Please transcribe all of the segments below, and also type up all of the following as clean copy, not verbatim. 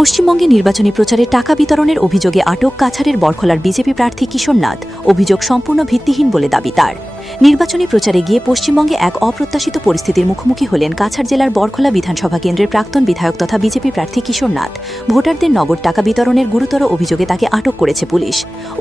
পশ্চিমবঙ্গে নির্বাচনী প্রচারে টাকা বিতরণের অভিযোগে আটক কাছাড়ের বরখলার বিজেপি প্রার্থী কিশোর নাথ। অভিযোগ সম্পূর্ণ ভিত্তিহীন বলে দাবি তার। নির্বাচনী প্রচারে গিয়ে পশ্চিমবঙ্গে এক অপ্রত্যাশিত পরিস্থিতির মুখোমুখি হলেন কাছাড় জেলার বরখলা বিধানসভা কেন্দ্রের প্রাক্তন বিধায়ক তথা বিজেপি প্রার্থী কিশোর নাথ। ভোটারদের নগদ টাকা বিতরণের গুরুতর অভিযোগে তাকে আটক করেছে পুলিশ।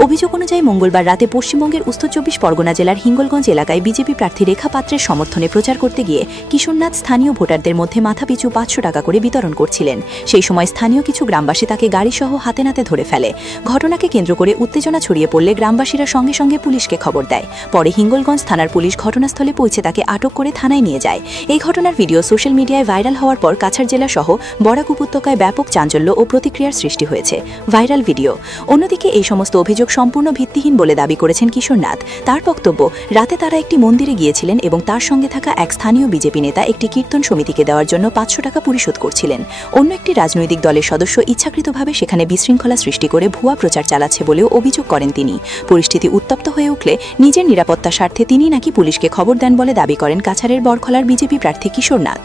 অভিযোগ অনুযায়ী মঙ্গলবার রাতে পশ্চিমবঙ্গের উত্তর চব্বিশ পরগনা জেলার হিঙ্গলগঞ্জ এলাকায় বিজেপি প্রার্থী রেখা পাত্রের সমর্থনে প্রচার করতে গিয়ে কিশোর নাথ স্থানীয় ভোটারদের মধ্যে মাথাপিছু 500 টাকা করে বিতরণ করছিলেন। সেই সময় স্থানীয় কিছু গ্রামবাসী তাকে গাড়িসহ হাতে নাতে ধরে ফেলে। ঘটনাকে কেন্দ্র করে উত্তেজনা ছড়িয়ে পড়লে গ্রামবাসীরা সঙ্গে সঙ্গে পুলিশকে খবর দেয়। পরে হিঙ্গলগঞ্জ থানার পুলিশ ঘটনাস্থলে পৌঁছে তাকে আটক করে থানায় নিয়ে যায়। এই ঘটনার ভিডিও সোশ্যাল মিডিয়ায় ভাইরাল হওয়ার পর কাছাড় জেলা সহ বরাক উপত্যকায় ব্যাপক চাঞ্চল্য ও প্রতিক্রিয়ার সৃষ্টি হয়েছে। Viral video. অন্যদিকে এই সমস্ত অভিযোগ সম্পূর্ণ ভিত্তিহীন বলে দাবি করেছেন কিশোর নাথ। তার বক্তব্য, রাতে তারা একটি মন্দিরে গিয়েছিলেন এবং তার সঙ্গে থাকা এক স্থানীয় বিজেপি নেতা একটি কীর্তন সমিতিকে দেওয়ার জন্য 500 টাকা পরিশোধ করছিলেন। অন্য একটি রাজনৈতিক দলের সদস্য ইচ্ছাকৃতভাবে সেখানে বিশৃঙ্খলা সৃষ্টি করে ভুয়া প্রচার চালাচ্ছে বলেও অভিযোগ করেন তিনি। পরিস্থিতি উত্তপ্ত হয়ে উঠলে নিজের নিরাপত্তার স্বার্থে তিনি নাকি পুলিশকে খবর দেন বলে দাবি করেন কাছাড়ের বরখলার বিজেপি প্রার্থী কিশোর নাথ।